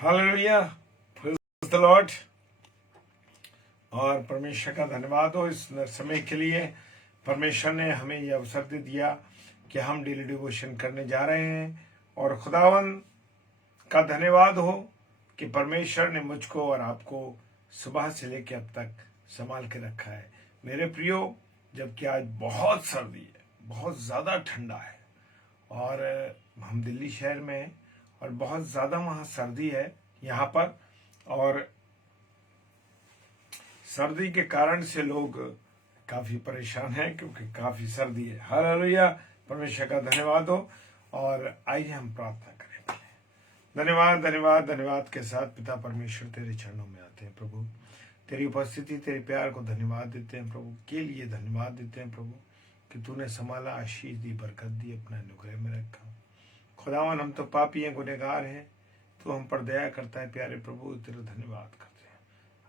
Hallelujah, praise the Lord. और परमेश्वर का धन्यवाद हो इस समय के लिए। परमेश्वर ने हमें यह अवसर दे दिया कि हम डेली डिवोशन करने जा रहे हैं, और खुदावन का धन्यवाद हो कि परमेश्वर ने मुझको और आपको सुबह से लेकर अब तक संभाल के रखा है। मेरे प्रियो, जबकि आज बहुत सर्दी है, बहुत ज़्यादा ठंडा है, और हम दिल्ली शहर में हैं और बहुत ज़्यादा वहाँ सर्दी है यहाँ पर, और सर्दी के कारण से लोग काफ़ी परेशान हैं क्योंकि काफ़ी सर्दी है। हालेलुया, परमेश्वर का धन्यवाद हो। और आइए हम प्रार्थना करें। धन्यवाद धन्यवाद धन्यवाद के साथ पिता परमेश्वर तेरे चरणों में आते हैं प्रभु। तेरी उपस्थिति, तेरे प्यार को धन्यवाद देते हैं प्रभु, के लिए धन्यवाद देते हैं प्रभु कि तूने संभाला, आशीष दी, बरकत दी, अपना अनुग्रह में रखा। खुदावन, हम तो पापी हैं, गुनहगार हैं, तो हम पर दया करता है प्यारे प्रभु। तेरा धन्यवाद करते हैं,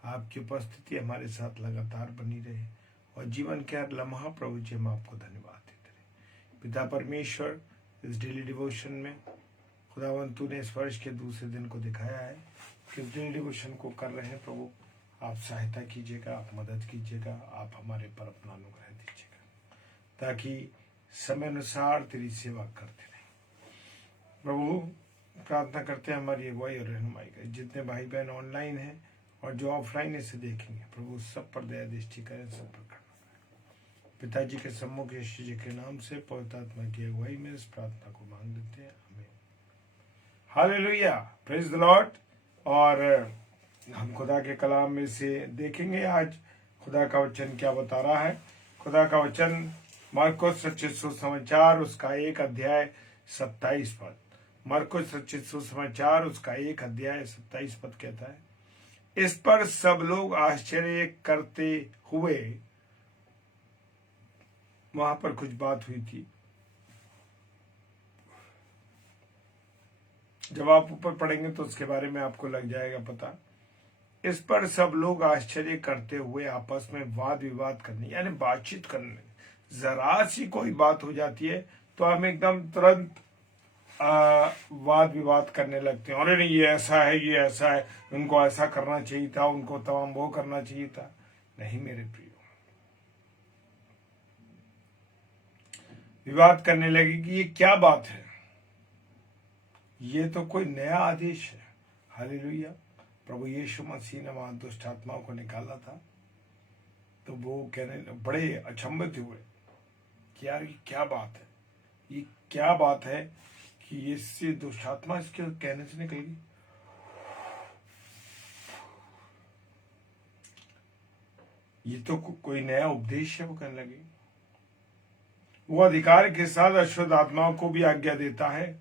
आपकी उपस्थिति हमारे साथ लगातार बनी रहे, और जीवन के हर लम्हा प्रभु जी हम आपको धन्यवाद देते रहे। पिता परमेश्वर, इस डेली डिवोशन में खुदावन तूने इस वर्ष के दूसरे दिन को दिखाया है कि इस डेली डिवोशन को कर रहे हैं प्रभु। आप सहायता कीजिएगा, आप मदद कीजिएगा, आप हमारे पर अपना अनुग्रह दीजिएगा, ताकि समय अनुसार तेरी सेवा करते रहें प्रभु। प्रार्थना करते हैं हमारी अगुवाई और रहनुमाई का। जितने भाई बहन ऑनलाइन हैं और जो ऑफलाइन इसे देखेंगे प्रभु, सब पर दया दृष्टि करें, सब पर करना करें। पिताजी के सम्मुख यीशु जी के नाम से पवित्र आत्मा की अगुवाई में इस प्रार्थना को मांग लेते हैं, आमीन। Hallelujah, praise the Lord. और हम खुदा के कलाम में से देखेंगे आज खुदा का वचन क्या बता रहा है। खुदा का वचन मरकुस रचित सुसमाचार उसका 1 अध्याय 27 पद। मरकुस रचित सुसमाचार उसका 1 अध्याय 27 पद कहता है, इस पर सब लोग आश्चर्य करते हुए। वहां पर कुछ बात हुई थी, जब आप ऊपर पढ़ेंगे तो उसके बारे में आपको लग जाएगा पता। इस पर सब लोग आश्चर्य करते हुए आपस में वाद विवाद करने, यानी बातचीत करने। जरा सी कोई बात हो जाती है तो हम एकदम तुरंत वाद विवाद करने लगते हैं। अरे नहीं, ये ऐसा है, ये ऐसा है, उनको ऐसा करना चाहिए था, उनको तमाम वो करना चाहिए था। नहीं मेरे प्रियो, विवाद करने लगे कि ये क्या बात है, ये तो कोई नया आदेश है। हालेलुया। प्रभु यीशु मसीह ने वहां दुष्ट आत्माओं को निकाला था, तो वो कहने बड़े अचंभित हुए कि यार ये क्या बात है, ये क्या बात है कि इससे दुष्ट आत्मा इसके कहने से निकल गई। ये तो कोई नया उपदेश है, वो कहने लगे। वो अधिकार के साथ अशुद्ध आत्माओं को भी आज्ञा देता है,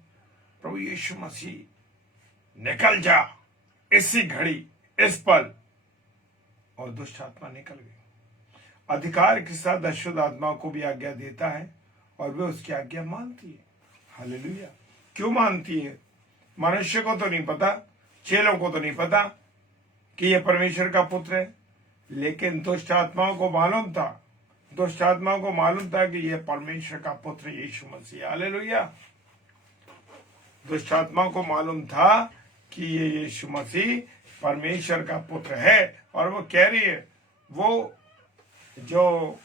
प्रभु यीशु मसीह निकल जा इसी घड़ी, इस पल, और दुष्ट आत्मा निकल गई। अधिकार के साथ अशुद्ध आत्माओं को भी आज्ञा देता है, और वे उसकी आज्ञा मानती है। हालेलुया। क्यों मानती है? मनुष्य को तो नहीं पता, चेलों को तो नहीं पता कि यह परमेश्वर का पुत्र है, लेकिन दुष्ट आत्माओं को मालूम था। दुष्ट आत्माओं को मालूम था कि यह परमेश्वर का पुत्र यीशु मसीह। हालेलुया। दुष्ट आत्माओं को मालूम था कि ये यीशु मसीह परमेश्वर का पुत्र है, और वो कह रही है, वो जो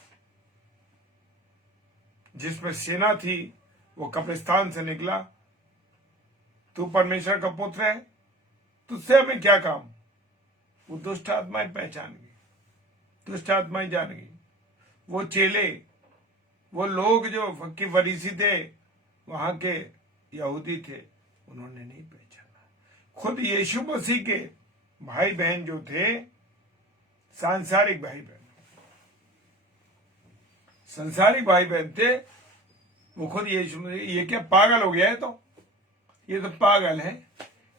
जिसमें सेना थी वो कब्रिस्तान से निकला, तू परमेश्वर का पुत्र है, तुझसे हमें क्या काम। वो दुष्ट आत्माएं पहचान गई, दुष्ट आत्माएं जान गई। वो चेले, वो लोग जो फक्की फरीसी थे, वहां के यहूदी थे, उन्होंने नहीं पहचाना। खुद यीशु मसीह के भाई बहन जो थे, सांसारिक भाई बहन, संसारिक भाई बहन थे, वो खुद यीशु मसीह, ये क्या पागल हो गया है, तो ये तो पागल है,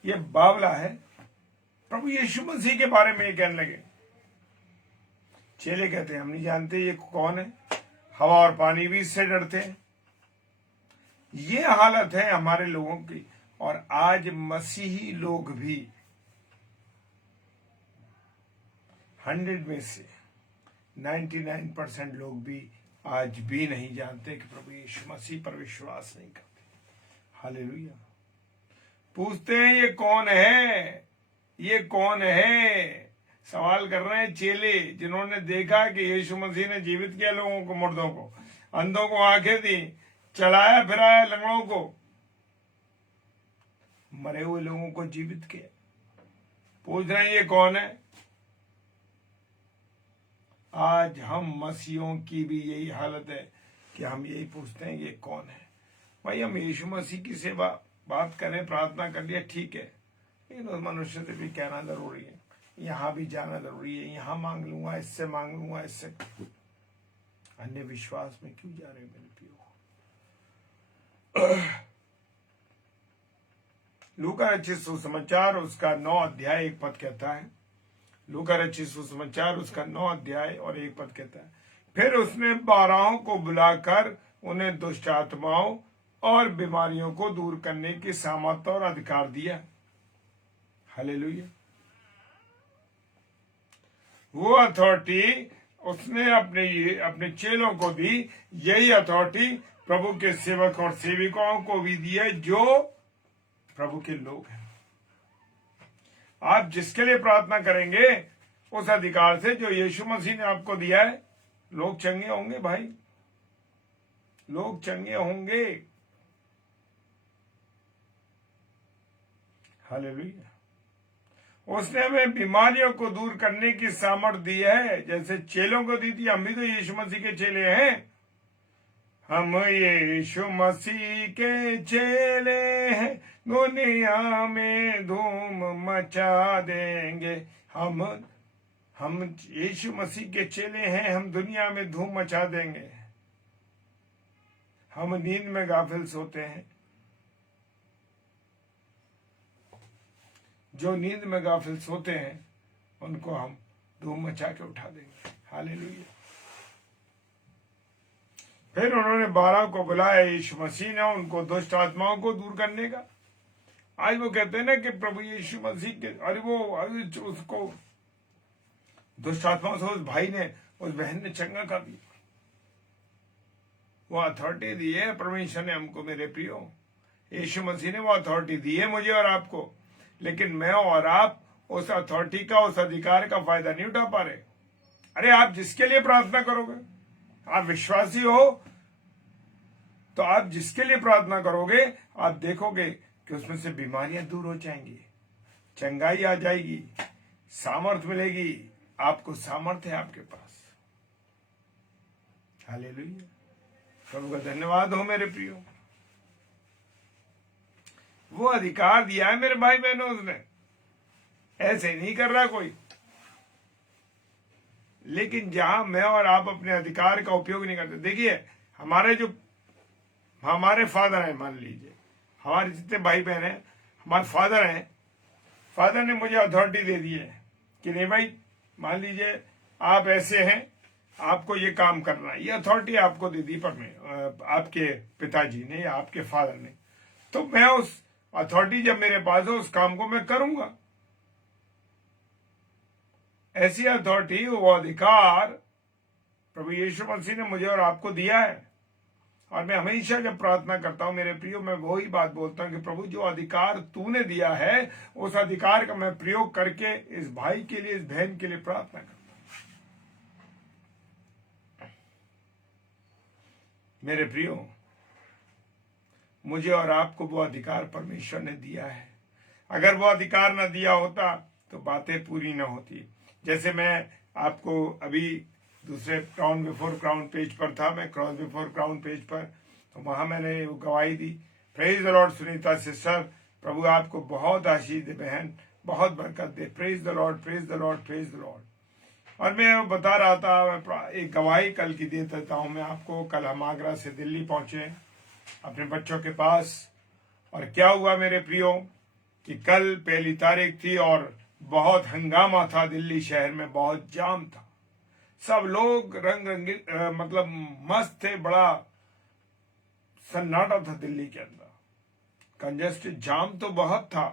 ये बावला है, प्रभु यीशु मसीह के बारे में ये कहने लगे। चेले कहते हैं हम नहीं जानते ये कौन है, हवा और पानी भी इससे डरते हैं। ये हालत है हमारे लोगों की, और आज मसीही लोग भी 100 में से 99% लोग भी आज भी नहीं जानते कि प्रभु यीशु मसीह पर विश्वास नहीं करते। हालेलुया। पूछते हैं ये कौन है, ये कौन है? सवाल कर रहे हैं चेले, जिन्होंने देखा कि यीशु मसीह ने जीवित किया लोगों को, मुर्दों को, अंधों को आंखें दी, चलाया फिराया लंगड़ों को, मरे हुए लोगों को जीवित किया। पूछ रहे हैं ये कौन है? आज हम मसीहों की भी यही हालत है कि हम यही पूछते हैं ये कौन है। भाई हम यीशु मसीह की सेवा बात करें, प्रार्थना कर लिया, ठीक है, लेकिन उस मनुष्य से भी कहना जरूरी है, यहाँ भी जाना जरूरी है। यहाँ मांग लूंगा, इससे मांग लूंगा, इससे। अन्य विश्वास में क्यों जा रहे हैं मेरे प्रियो? लूका रचित सुसमाचार उसका 9 अध्याय 1 पद कहता है। लूका रचित सुसमाचार उसका 9 अध्याय और 1 पद कहता है, फिर उसने 12 को बुलाकर उन्हें दुष्ट आत्माओं और बीमारियों को दूर करने की सामर्थ्य और अधिकार दिया। हालेलुया। वो अथॉरिटी उसने अपने चेलों को दी। यही अथॉरिटी प्रभु के सेवक और सेविकाओं को भी दी है जो प्रभु के लोग हैं। आप जिसके लिए प्रार्थना करेंगे उस अधिकार से जो यीशु मसीह ने आपको दिया है, लोग चंगे होंगे भाई, लोग चंगे होंगे। हालेलुया। उसने हमें बीमारियों को दूर करने की सामर्थ्य दी है, जैसे चेलों को दी थी। हम भी तो यीशु मसीह के चेले हैं। हम यीशु मसीह के चेले हैं, दुनिया में धूम मचा देंगे। हम यीशु मसीह के चेले हैं, हम दुनिया में धूम मचा देंगे। हम नींद में गाफिल सोते हैं, जो नींद में गाफिल सोते हैं उनको हम धूम मचा के उठा देंगे। हालेलुया। फिर उन्होंने 12 को बुलाया, यीशु मसीह ने उनको दुष्ट आत्माओं को दूर करने का। आज वो कहते हैं ना कि प्रभु यीशु मसीह के, अरे वो उसको दुष्ट आत्माओं से उस भाई ने, उस बहन ने चंगा कर दिया। वो अथॉरिटी दी है परमेश्वर ने हमको मेरे प्रियो। यीशु मसीह ने वो अथॉरिटी दी है मुझे और आपको, लेकिन मैं और आप उस अथॉरिटी का, उस अधिकार का फायदा नहीं उठा पा रहे। अरे आप जिसके लिए प्रार्थना करोगे, आप विश्वासी हो तो आप जिसके लिए प्रार्थना करोगे, आप देखोगे कि उसमें से बीमारियां दूर हो जाएंगी, चंगाई आ जाएगी, सामर्थ्य मिलेगी। आपको सामर्थ्य है आपके पास। हालेलुया। प्रभु का धन्यवाद हो मेरे प्रियो। वो अधिकार दिया है मेरे भाई बहनों, उसने ऐसे नहीं कर रहा कोई। लेकिन जहां मैं और आप अपने अधिकार का उपयोग नहीं करते, देखिए हमारे फादर हैं, मान लीजिए हमारे जितने भाई बहन हैं, हमारे फादर हैं, फादर ने मुझे अथॉरिटी दे दी है कि नहीं भाई, मान लीजिए आप ऐसे हैं, आपको ये काम करना है। ये अथॉरिटी आपको दे दी आपके पिताजी ने या आपके फादर ने। तो मैं उस अथॉरिटी जब मेरे पास है, उस काम को मैं करूंगा। ऐसी अथॉरिटी, वो अधिकार प्रभु यीशु मसीह ने मुझे और आपको दिया है। और मैं हमेशा जब प्रार्थना करता हूं मेरे प्रियो, मैं वही बात बोलता हूं कि प्रभु जो अधिकार तूने दिया है, उस अधिकार का मैं प्रयोग करके इस भाई के लिए, इस बहन के लिए प्रार्थना करता हूं। मेरे प्रियो, मुझे और आपको वो अधिकार परमेश्वर ने दिया है। अगर वो अधिकार न दिया होता तो बातें पूरी न होती। जैसे मैं आपको अभी दूसरे क्राउन बिफोर क्राउन पेज पर था, मैं क्रॉस बिफोर क्राउन पेज पर, तो वहां मैंने वो गवाही दी। Praise the Lord Sunita sister, प्रभु आपको बहुत आशीष दे बहन, बहुत बरकत दे। Praise the Lord, praise the Lord, praise the Lord. और मैं बता रहा था, एक गवाही कल की दे देता हूं मैं आपको। कल हम आगरा से दिल्ली पहुंचे अपने बच्चों के पास, और क्या हुआ मेरे प्रियो कि कल पहली तारीख थी और बहुत हंगामा था दिल्ली शहर में, बहुत जाम था। सब लोग रंग रंगीन, मतलब मस्त थे, बड़ा सन्नाटा था दिल्ली के अंदर। कंजेस्टेड जाम तो बहुत था,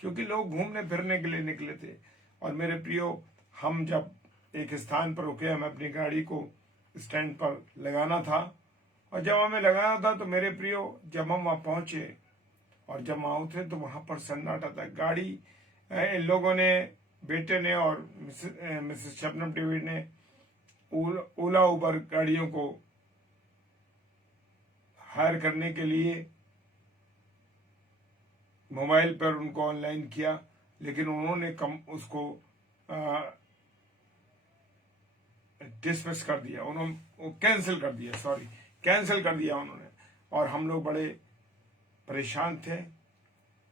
क्योंकि लोग घूमने फिरने के लिए निकले थे। और मेरे प्रियो, हम जब एक स्थान पर रुके, हमें अपनी गाड़ी को स्टैंड पर लगाना था, और जब हमें लगाना था तो मेरे प्रियो, जब हम वहां पहुंचे और जब वहां उतरे तो वहां पर सन्नाटा था। गाड़ी इन लोगों ने, बेटे ने और मिसेस शबनम डेविड ने ओला उबर गाड़ियों को हायर करने के लिए मोबाइल पर उनको ऑनलाइन किया, लेकिन उन्होंने उसको डिसमिस कर दिया, उन्होंने कैंसिल कर दिया, कैंसिल कर दिया उन्होंने। और हम लोग बड़े परेशान थे।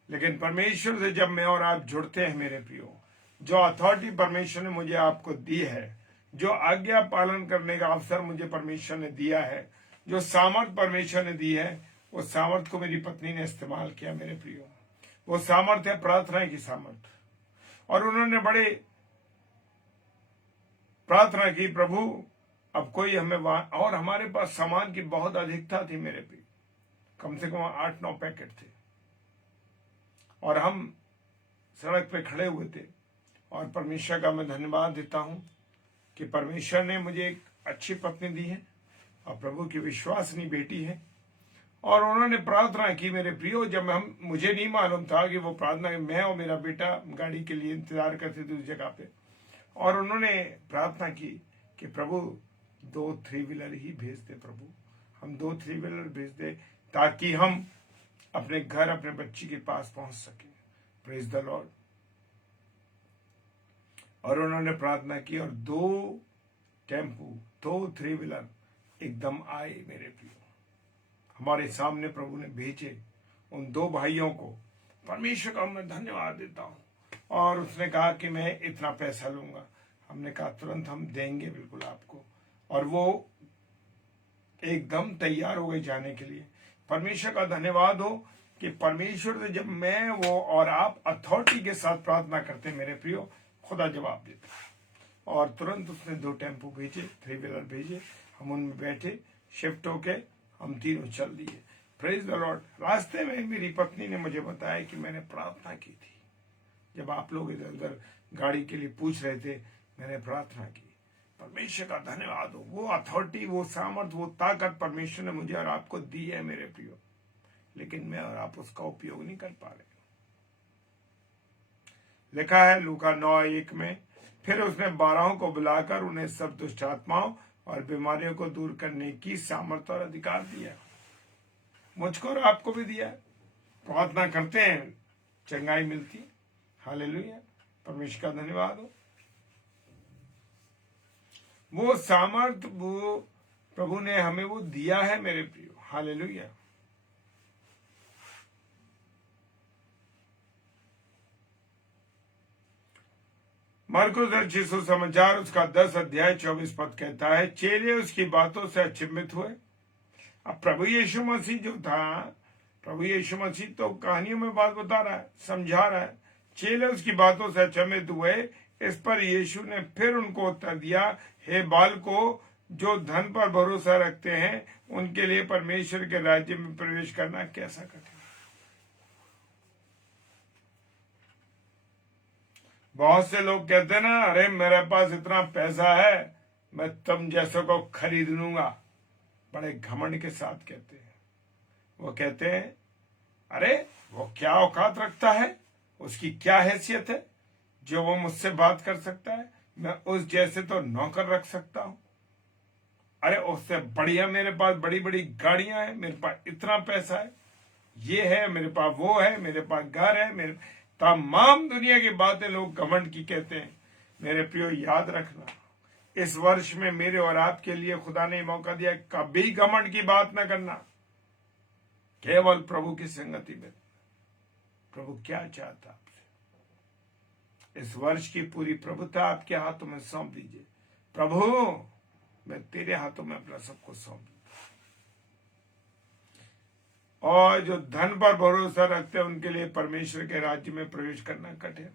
लेकिन परमेश्वर से जब मैं और आप जुड़ते हैं मेरे प्रियो, जो अथॉरिटी परमेश्वर ने मुझे आपको दी है, जो आज्ञा पालन करने का अवसर मुझे परमेश्वर ने दिया है, जो सामर्थ परमेश्वर ने दी है, वो सामर्थ को मेरी पत्नी ने इस्तेमाल किया मेरे प्रियो। वो सामर्थ है प्रार्थना की सामर्थ। और उन्होंने बड़े प्रार्थना की, प्रभु अब कोई हमें और हमारे पास सामान की बहुत अधिकता थी मेरे प्रियो, कम से कम 8-9 पैकेट थे। और हम सड़क पे खड़े हुए थे। और परमेश्वर का मैं धन्यवाद देता हूं कि परमेश्वर ने मुझे एक अच्छी पत्नी दी है और प्रभु की विश्वासनीय बेटी है। और उन्होंने प्रार्थना की मेरे प्रियो, जब मुझे नहीं मालूम था कि वो प्रार्थना, मैं और मेरा बेटा गाड़ी के लिए इंतजार करते थे उस जगह पे। और उन्होंने प्रार्थना की कि प्रभु 2 3 व्हीलर ही भेज दे, प्रभु हम 2 3 व्हीलर भेज दे, ताकि हम अपने घर अपने बच्ची के पास पहुंच सके। Praise the Lord. और उन्होंने प्रार्थना की और 2 टेम्पू 2 3 व्हीलर एकदम आए मेरे प्रियो, हमारे सामने प्रभु ने भेजे। उन 2 भाइयों को परमेश्वर का मैं धन्यवाद देता हूं। और उसने कहा कि मैं इतना पैसा लूंगा। हमने कहा तुरंत हम देंगे बिल्कुल आपको। और वो एकदम तैयार हो गए जाने के लिए। परमेश्वर का धन्यवाद हो कि परमेश्वर से जब मैं वो और आप अथॉरिटी के साथ प्रार्थना करते मेरे प्रियो, खुदा जवाब देता। और तुरंत उसने 2 टेम्पू भेजे, 3 व्हीलर भेजे, हम उनमें बैठे, शिफ्ट होके हम तीनों चल दिए। Praise the Lord. रास्ते में मेरी पत्नी ने मुझे बताया कि मैंने प्रार्थना की थी। जब आप लोग इधर उधर गाड़ी के लिए पूछ रहे थे, मैंने प्रार्थना की। परमेश्वर का धन्यवाद हो। वो अथॉरिटी, वो सामर्थ, वो ताकत परमेश्वर ने मुझे और आपको दी है मेरे प्रियो, लेकिन मैं और आप उसका उपयोग नहीं कर पा रहे। लिखा है लूका 9:1 में, फिर उसने 12 को बुलाकर उन्हें सब दुष्ट आत्माओं और बीमारियों को दूर करने की सामर्थ और अधिकार दिया। मुझको और आपको भी दिया। प्रार्थना करते हैं, चंगाई मिलती है। हालेलुया, परमेश्वर का धन्यवाद हो। वो सामर्थ वो प्रभु ने हमें वो दिया है मेरे प्रियो। हालेलुया। मरकुस रचित सुसमाचार उसका 10 अध्याय 24 पद कहता है, चेले उसकी बातों से अचंभित हुए। अब प्रभु यीशु मसीह जो था, प्रभु यीशु मसीह तो कहानियों में बात बता रहा है, समझा रहा है। चेले उसकी बातों से अचंभित हुए। इस पर यीशु ने फिर उनको उत्तर दिया, हे बालको, जो धन पर भरोसा रखते हैं उनके लिए परमेश्वर के राज्य में प्रवेश करना कैसा कठिन। बहुत से लोग कहते हैं ना, अरे मेरे पास इतना पैसा है, मैं तुम जैसों को खरीद लूंगा। बड़े घमंड के साथ कहते हैं। वो कहते हैं, अरे वो क्या औकात रखता है, उसकी क्या हैसियत है जो वो मुझसे बात कर सकता है। मैं उस जैसे तो नौकर रख सकता हूं। अरे उससे बढ़िया मेरे पास बड़ी बड़ी गाड़ियां हैं, मेरे पास इतना पैसा है, ये है मेरे पास, वो है मेरे पास, घर है मेरे। तमाम दुनिया की बातें लोग घमंड की कहते हैं। मेरे प्रियो, याद रखना, इस वर्ष में मेरे और आपके लिए खुदा ने मौका दिया, कभी घमंड की बात न करना, केवल प्रभु की संगति में। प्रभु क्या चाहता आपसे? इस वर्ष की पूरी प्रभुता आपके हाथों में सौंप दीजिए। प्रभु, मैं तेरे हाथों में अपना सब कुछ सौंप दूं। और जो धन पर भरोसा रखते हैं उनके लिए परमेश्वर के राज्य में प्रवेश करना कठिन।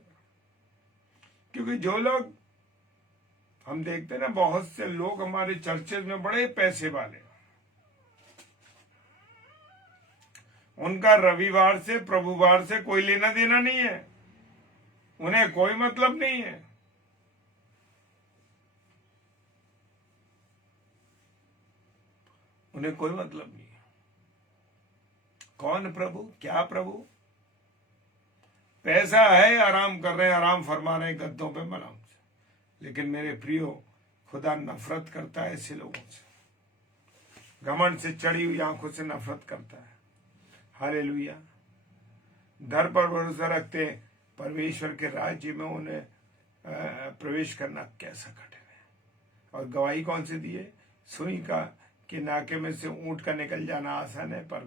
क्योंकि जो लोग हम देखते हैं ना, बहुत से लोग हमारे चर्चेज में बड़े पैसे वाले, उनका रविवार से प्रभुवार से कोई लेना देना नहीं है, उन्हें कोई मतलब नहीं है। उन्हें कोई मतलब नहीं है। कौन प्रभु, क्या प्रभु? पैसा है, आराम कर रहे हैं, आराम फरमा रहे हैं गद्दों पे आराम से। लेकिन मेरे प्रियो, खुदा नफरत करता है ऐसे लोगों से, घमंड से चढ़ी हुई आंखों से नफरत करता है। हालेलुया। घर पर भरोसा रखते परमेश्वर के राज्य में उन्हें प्रवेश करना कैसा कठिन है। और गवाही कौन सी दी है? सुई का के नाके में से ऊंट का निकल जाना आसान है, पर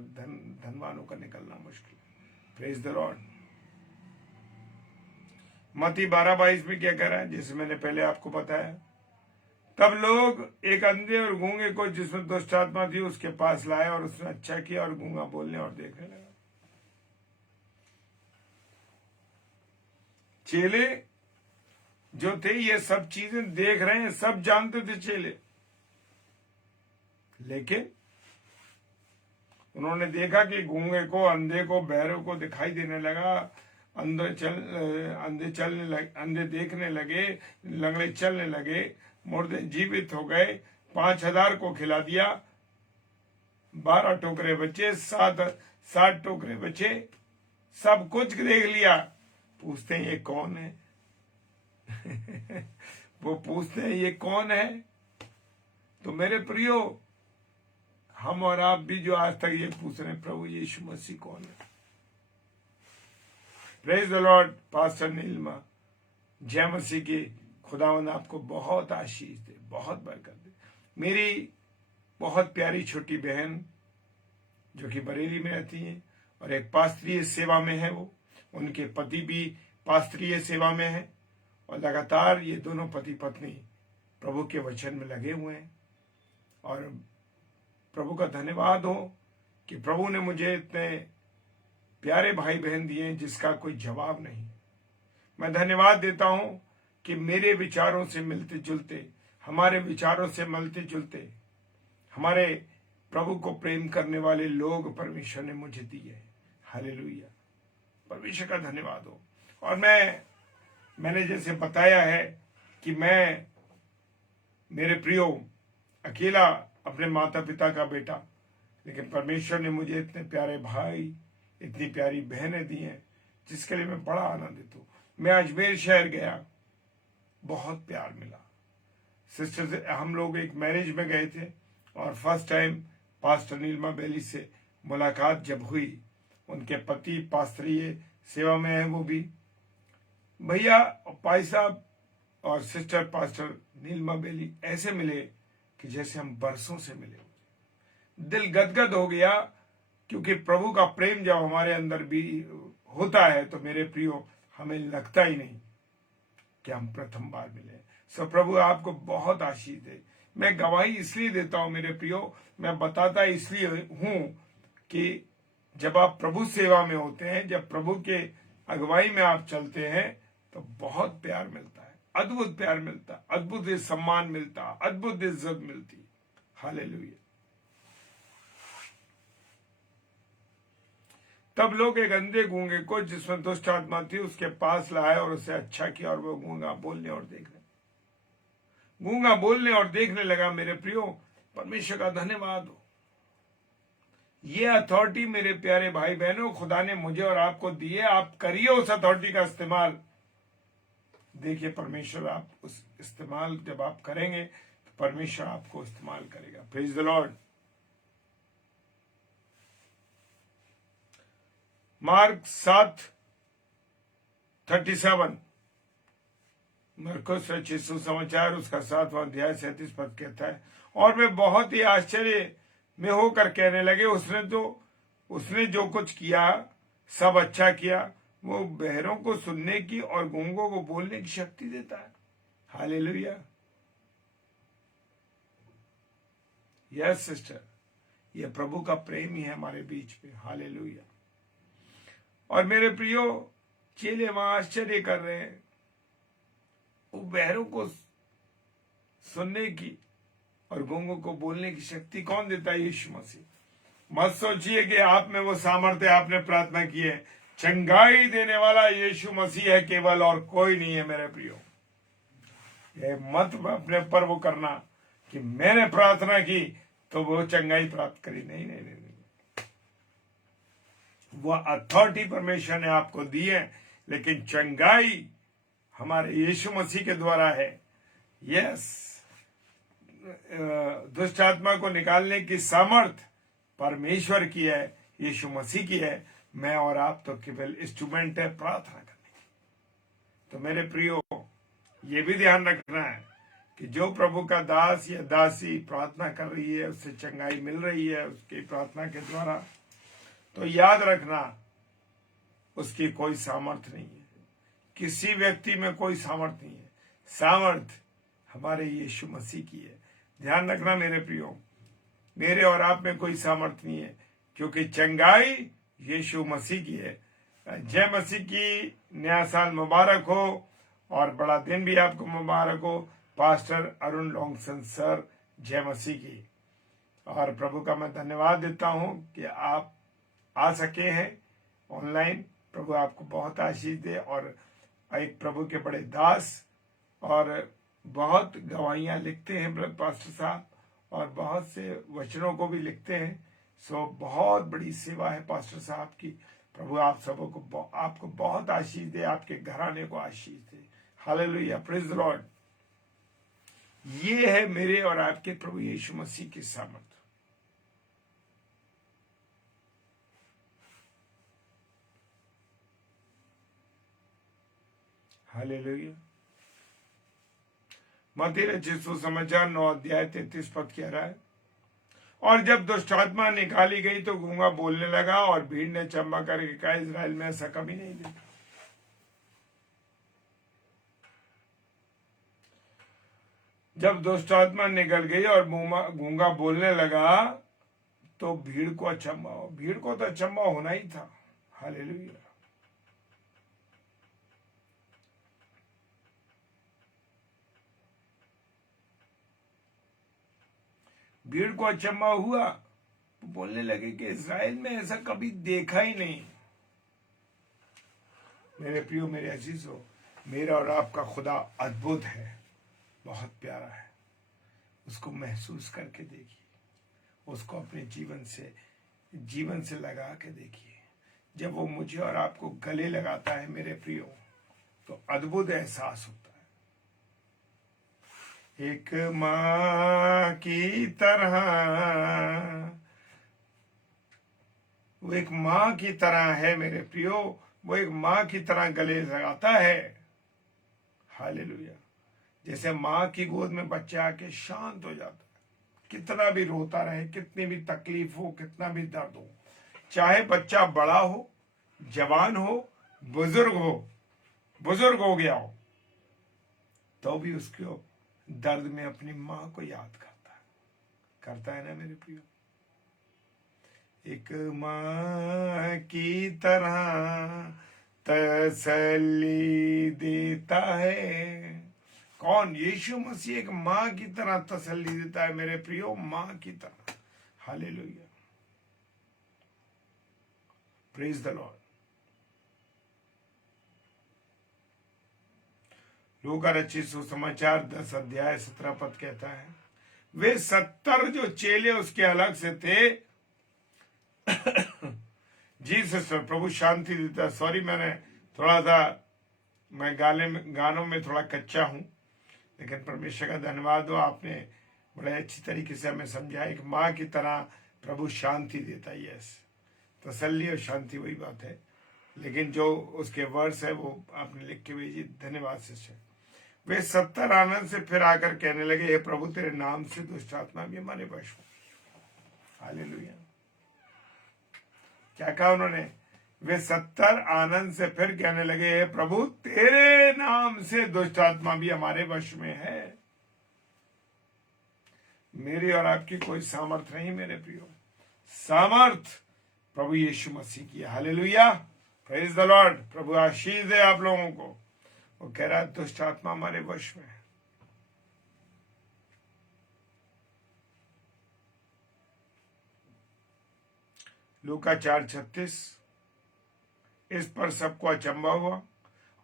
धनवानों का निकलना मुश्किल है। Praise the Lord. मत्ती 12:22 में क्या कह रहा है, जैसे मैंने पहले आपको बताया, तब लोग एक अंधे और गूंगे को जिसमें दुष्ट आत्मा थी उसके पास लाए और उसने अच्छा किया और गूंगा बोलने और देखने लगा। चेले जो थे ये सब चीजें देख रहे हैं, सब जानते थे चेले, लेकिन उन्होंने देखा कि गूंगे को, अंधे को, बहरों को दिखाई देने लगा, अंधे चलने लगे, अंधे देखने लगे, लंगड़े चलने लगे, मुर्दे जीवित हो गए, 5,000 को खिला दिया, 12 टोकरे बचे, 60 टोकरे बचे, सब कुछ देख लिया। पूछते हैं ये कौन है? वो पूछते हैं ये कौन है? तो मेरे प्रियो, हम और आप भी जो आज तक ये पूछ रहे हैं, प्रभु यीशु मसीह कौन है? Praise the Lord. पास्टर नीलमा, जय मसीह की। खुदावंद आपको बहुत आशीष दे, बहुत बरकत दे। मेरी बहुत प्यारी छोटी बहन जो कि बरेली में रहती है और एक पास्त्रीय सेवा में है, वो उनके पति भी पास्त्रीय सेवा में है और लगातार ये दोनों पति पत्नी प्रभु के वचन में लगे हुए हैं। और प्रभु का धन्यवाद हो कि प्रभु ने मुझे इतने प्यारे भाई बहन दिए हैं जिसका कोई जवाब नहीं। मैं धन्यवाद देता हूं कि मेरे विचारों से मिलते जुलते, हमारे विचारों से मिलते जुलते, हमारे प्रभु को प्रेम करने वाले लोग परमेश्वर ने मुझे दिए। हालेलुया। परमेश्वर का धन्यवाद हो। और मैंने जैसे बताया है कि मैं, मेरे प्रियो, अकेला अपने माता पिता का बेटा, लेकिन परमेश्वर ने मुझे इतने प्यारे भाई, इतनी प्यारी बहनें दी हैं जिसके लिए मैं बड़ा आनंदित हूं। मैं अजमेर शहर गया, बहुत प्यार मिला। सिस्टर से हम लोग एक मैरिज में गए थे और फर्स्ट टाइम पास्टर नीलमा बेली से मुलाकात जब हुई, उनके पति पास्त्रीय सेवा में है, वो भी भैया भाई साहब और सिस्टर पास्टर नीलमा बेली ऐसे मिले कि जैसे हम बरसों से मिले। दिल गदगद हो गया, क्योंकि प्रभु का प्रेम जब हमारे अंदर भी होता है तो मेरे प्रियो, हमें लगता ही नहीं कि हम प्रथम बार मिले। सो प्रभु आपको बहुत आशीष दे। मैं गवाही इसलिए देता हूं मेरे प्रियो, मैं बताता इसलिए हूं कि जब आप प्रभु सेवा में होते हैं, जब प्रभु के अगुवाई में आप चलते हैं, तो बहुत प्यार मिलता है, अद्भुत प्यार मिलता है, अद्भुत सम्मान मिलता है, अद्भुत इज्जत मिलती है। हालेलुया। तब लोग एक अंधे गूंगे को जिसमें दुष्ट आत्मा थी उसके पास लाए और उसे अच्छा किया और वो गूंगा बोलने और देखने लगा। मेरे प्रियो, परमेश्वर का धन्यवाद हो। ये अथॉरिटी मेरे प्यारे भाई बहनों, खुदा ने मुझे और आपको दी है। आप करिए उस अथॉरिटी का इस्तेमाल। देखिए परमेश्वर आप उस इस्तेमाल जब आप करेंगे तो परमेश्वर आपको इस्तेमाल करेगा। Praise the Lord. मार्क 7:37, मरकुस रचित सुसमाचार उसका 7वां अध्याय 37 पद कहता है, और वे बहुत ही आश्चर्य में होकर कहने लगे, उसने जो कुछ किया सब अच्छा किया। वो बहरों को सुनने की और गूंगों को बोलने की शक्ति देता है। हालेलुया। यस सिस्टर, ये प्रभु का प्रेम ही है हमारे बीच में। हालेलुया। और मेरे प्रियो, चेले वहां आश्चर्य कर रहे हैं। वो बहरों को सुनने की और गूंगों को बोलने की शक्ति कौन देता है? यीशु मसीह। मत सोचिए कि आप में वो सामर्थ्य आपने प्रार्थना की है। चंगाई देने वाला यीशु मसीह है केवल, और कोई नहीं है मेरे प्रियो। ये मत अपने ऊपर वो करना कि मैंने प्रार्थना की तो वो चंगाई प्राप्त करी। नहीं नहीं नहीं, वो अथॉरिटी परमेश्वर ने आपको दी है, लेकिन चंगाई हमारे यीशु मसीह के द्वारा है। यस, दुष्ट आत्मा को निकालने की सामर्थ परमेश्वर की है, यीशु मसीह की है। मैं और आप तो केवल इंस्ट्रूमेंट है प्रार्थना करने की। तो मेरे प्रियो, ये भी ध्यान रखना है कि जो प्रभु का दास या दासी प्रार्थना कर रही है, उससे चंगाई मिल रही है उसकी प्रार्थना के द्वारा, तो याद रखना उसकी कोई सामर्थ नहीं है, किसी व्यक्ति में कोई सामर्थ नहीं है। सामर्थ हमारे यीशु मसीह की है। ध्यान रखना मेरे प्रियो, मेरे और आप में कोई सामर्थ नहीं है, क्योंकि चंगाई यीशु मसीह की है। जय मसीह की। नया साल मुबारक हो और बड़ा दिन भी आपको मुबारक हो। पास्टर अरुण लॉन्गसन सर, जय मसीह की। और प्रभु का मैं धन्यवाद देता हूं कि आप आ सके हैं ऑनलाइन। प्रभु आपको बहुत आशीष दे। और एक प्रभु के बड़े दास और बहुत गवाहियां लिखते हैं पास्टर साहब, और बहुत से वचनों को भी लिखते हैं। सो बहुत बड़ी सेवा है पास्टर साहब की। प्रभु आप सबों को आपको बहुत आशीष दे, आपके घराने को आशीष दे। Hallelujah, praise the Lord. ये है मेरे और आपके प्रभु यीशु मसीह की सामर्थ। हालेलुया। मत्ती रचित सुसमाचार 9 अध्याय 33 पद कह रहा है, और जब दुष्ट आत्मा निकाली गई तो गूंगा बोलने लगा, और भीड़ ने चंबा करके कहा, इजराइल में ऐसा कभी नहीं देखा। जब दुष्ट आत्मा निकल गई और गूंगा बोलने लगा तो भीड़ को अचंबा हो। भीड़ को तो अचंबा होना ही था। हालेलुया। भीड़ को अचंबा हुआ, बोलने लगे कि इजराइल में ऐसा कभी देखा ही नहीं। मेरे प्रियो, मेरे अजीजों, मेरा और आपका खुदा अद्भुत है, बहुत प्यारा है। उसको महसूस करके देखिए, उसको अपने जीवन से लगा के देखिए। जब वो मुझे और आपको गले लगाता है मेरे प्रियो, तो अद्भुत एहसास होता है। एक माँ की तरह, वो एक माँ की तरह है मेरे प्रियो। वो एक माँ की तरह गले लगाता है। हालेलुया। जैसे माँ की गोद में बच्चा आके शांत हो जाता है, कितना भी रोता रहे, कितनी भी तकलीफ हो, कितना भी दर्द हो, चाहे बच्चा बड़ा हो, जवान हो, बुजुर्ग हो गया हो, तो भी उसको दर्द में अपनी माँ को याद करता है ना मेरे प्रियो। एक माँ की तरह तसल्ली देता है। कौन? यीशु मसीह एक माँ की तरह तसल्ली देता है मेरे प्रियो, माँ की तरह। Hallelujah, praise the Lord. लूका रचित सुसमाचार 10 अध्याय 17 पद कहता है, वे 70 जो चेले उसके अलग से थे जी सिस्टर, प्रभु शांति देता। सॉरी, मैंने थोड़ा सा गानों में थोड़ा कच्चा हूं, लेकिन परमेश्वर का धन्यवाद हो, आपने बड़े अच्छी तरीके से हमें समझाया। एक माँ की तरह प्रभु शांति देता है। यस, तसल्ली और शांति वही बात है, लेकिन जो उसके वर्ड्स है वो आपने लिख के भेजी। धन्यवाद सिस्टर। वे 70 आनंद से फिर आकर कहने लगे, हे प्रभु, तेरे नाम से दुष्ट आत्मा भी हमारे वश हो। हालेलुया। क्या कहा उन्होंने? वे 70 आनंद से फिर कहने लगे, हे प्रभु, तेरे नाम से दुष्ट आत्मा भी हमारे वश में है। मेरी और आपकी कोई सामर्थ नहीं मेरे प्रियो, सामर्थ प्रभु यीशु मसीह की। Hallelujah, praise the Lord. प्रभु आशीष दे आप लोगों को। वो कह रहा है दुष्ट आत्मा हमारे वश में है। लूका 4:36। इस पर सबको अचंबा हुआ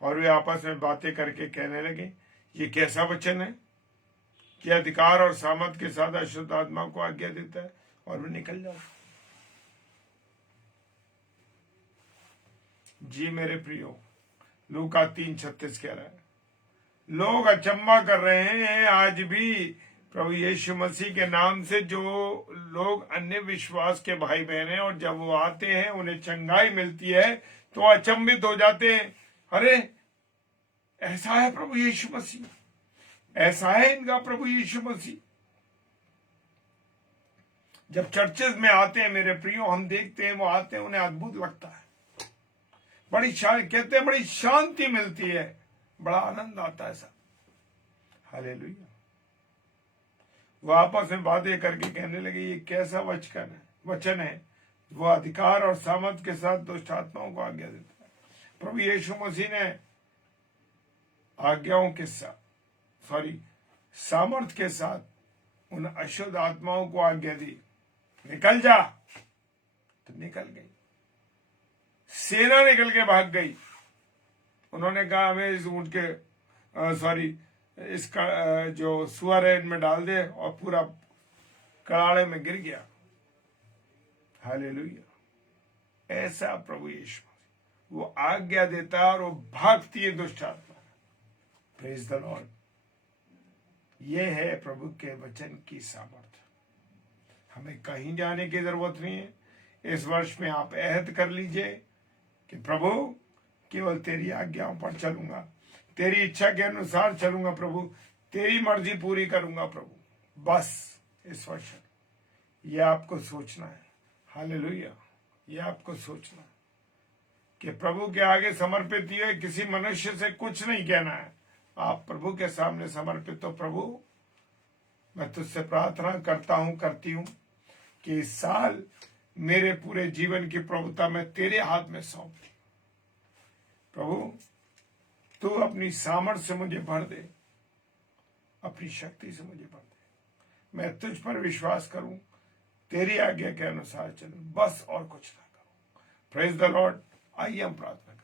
और वे आपस में बातें करके कहने लगे, ये कैसा वचन है कि अधिकार और सामर्थ के साथ अशुद्ध आत्मा को आज्ञा देता है और वे निकल जाओ। जी मेरे प्रियो, लूका 3:36 कह रहा है। लोग अचंभा कर रहे हैं आज भी प्रभु यीशु मसीह के नाम से। जो लोग अन्य विश्वास के भाई बहन हैं और जब वो आते हैं उन्हें चंगाई मिलती है तो अचंभित हो जाते हैं, अरे ऐसा है प्रभु यीशु मसीह, ऐसा है इनका प्रभु यीशु मसीह। जब चर्चेस में आते हैं मेरे प्रियो, हम देखते हैं वो आते हैं, उन्हें अद्भुत लगता है, बड़ी कहते हैं बड़ी शांति मिलती है, बड़ा आनंद आता है सब। हालेलुया। वो आपस में बातें करके कहने लगे ये कैसा वचन है, वो अधिकार और सामर्थ के साथ दुष्ट आत्माओं को आज्ञा देता है। प्रभु यीशु मसीह ने आज्ञाओं के साथ सामर्थ के साथ उन अशुद्ध आत्माओं को आज्ञा दी, निकल जा, तो निकल गई। सेना निकल के भाग गई। उन्होंने कहा हमें इस ऊंट के इसका जो सुअर है इनमें डाल दे, और पूरा कड़ाड़े में गिर गया। हालेलुया। ऐसा प्रभु यीशु वो आज्ञा देता है और वो भागती है दुष्ट आत्मा। Praise the Lord. ये है प्रभु के वचन की सामर्थ्य। हमें कहीं जाने की जरूरत नहीं है। इस वर्ष में आप अहद कर लीजिए कि प्रभु केवल तेरी आज्ञाओं पर चलूंगा, तेरी इच्छा के अनुसार चलूंगा प्रभु, तेरी मर्जी पूरी करूंगा प्रभु। बस इस वर्ष ये आपको सोचना है। हालेलुया। ये आपको सोचना है कि प्रभु के आगे समर्पित हुए किसी मनुष्य से कुछ नहीं कहना है। आप प्रभु के सामने समर्पित हो। प्रभु मैं तुझसे प्रार्थना करता हूं, करती हूं कि इस साल मेरे पूरे जीवन की प्रभुता मैं तेरे हाथ में सौंप दी। प्रभु तू अपनी सामर्थ्य से मुझे भर दे, अपनी शक्ति से मुझे भर दे। मैं तुझ पर विश्वास करूं, तेरी आज्ञा के अनुसार चलूं, बस और कुछ ना करूं। Praise the Lord. आइए हम प्रार्थना करें।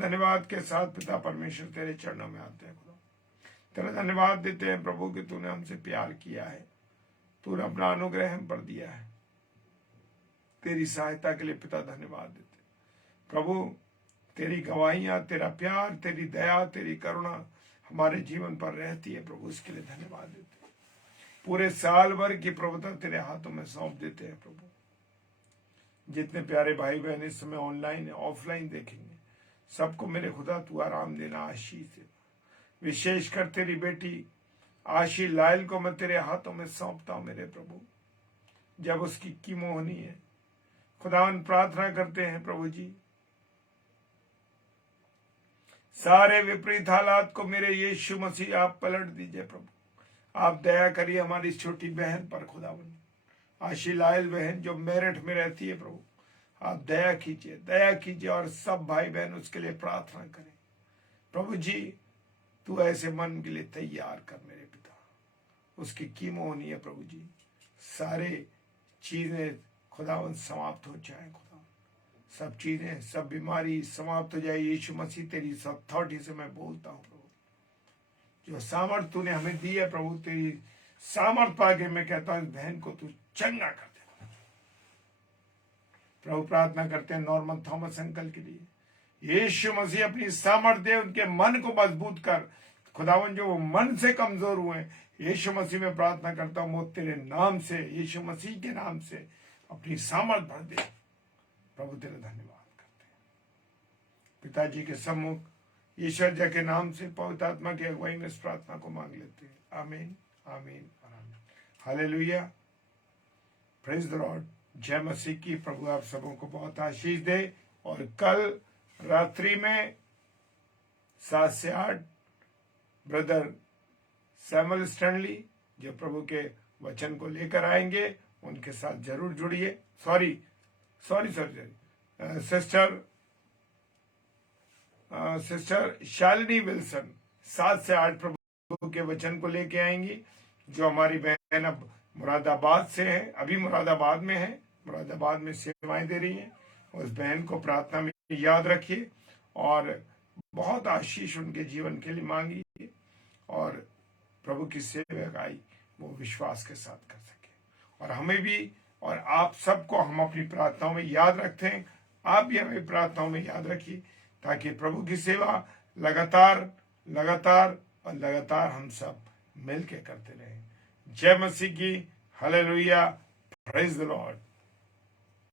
धन्यवाद के साथ पिता परमेश्वर तेरे चरणों में आते हैं। खुदा तेरा धन्यवाद देते हैं प्रभु कि तूने हमसे प्यार किया है, तूने अपना अनुग्रह हम पर दिया है। तेरी सहायता के लिए पिता धन्यवाद देते प्रभु। तेरी गवाहियां, तेरा प्यार, तेरी दया, तेरी करुणा हमारे जीवन पर रहती है प्रभु, इसके लिए धन्यवाद देते हैं। पूरे साल भर की प्रभुता तेरे हाथों में सौंप देते हैं प्रभु। जितने प्यारे भाई बहन इस समय ऑनलाइन ऑफलाइन देखेंगे, सबको मेरे खुदा तू आराम देना, आशीष देना। विशेषकर तेरी बेटी आशी लायल को मैं तेरे हाथों में सौंपता हूं मेरे प्रभु। जब उसकी कीमो होनी है खुदावन, प्रार्थना करते हैं प्रभु जी, सारे विपरीत हालात को मेरे यीशु मसीह आप पलट दीजिए प्रभु। आप दया करिए हमारी छोटी बहन पर खुदावन, आशी लायल बहन जो मेरठ में रहती है प्रभु। आप दया कीजिए और सब भाई बहन उसके लिए प्रार्थना करें प्रभु जी। तू ऐसे मन के लिए तैयार कर मेरे पिता। उसकी कीमो होनी है प्रभु जी। सारे चीजें खुदावन समाप्त हो जाए खुदा, सब चीजें, सब बीमारी समाप्त हो जाए यीशु मसीह। तेरी अथॉरिटी से मैं बोलता हूँ प्रभु। जो सामर्थ तूने हमें दी है प्रभु, तेरी सामर्थ पाके मैं कहता हूँ बहन को तू चंगा कर दे प्रभु। प्रार्थना करते हैं नॉर्मन थॉमस अंकल के लिए। यीशु मसीह अपनी सामर्थ दे, उनके मन को मजबूत कर खुदावन। जो वो मन से कमजोर हुए यीशु मसीह में प्रार्थना करता हूँ, वो तेरे नाम से, यीशु मसीह के नाम से अपनी सामर्थ भर दे प्रभु। तेरा धन्यवाद करते हैं पिताजी के सम्मुख ईश्वर जी के नाम से पवित्र आत्मा की अगुवाई में इस प्रार्थना को मांग लेते हैं। आमीन, आमीन और आमीन। हालेलुया। Praise the Lord. जय मसीह की। प्रभु आप सबों को बहुत आशीष दे। और कल रात्रि में 7 से 8 ब्रदर सैमुअल स्टैनली जो प्रभु के वचन को लेकर आएंगे, उनके साथ जरूर जुड़िए। सॉरी सिस्टर शालिनी विल्सन 7 से 8 प्रभु के वचन को लेके आएंगी, जो हमारी बहन अब मुरादाबाद से है, अभी मुरादाबाद में है, मुरादाबाद में सेवाएं दे रही हैं। उस बहन को प्रार्थना में याद रखिए और बहुत आशीष उनके जीवन के लिए मांगिए, और प्रभु की सेवकाई वो विश्वास के साथ कर सके। और हमें भी और आप सबको हम अपनी प्रार्थनाओं में याद रखते हैं। आप भी हमें प्रार्थनाओं में याद रखिए ताकि प्रभु की सेवा लगातार लगातार और लगातार हम सब मिल के करते रहे। जय मसीह की, हालेलुया, प्रेज द लॉर्ड।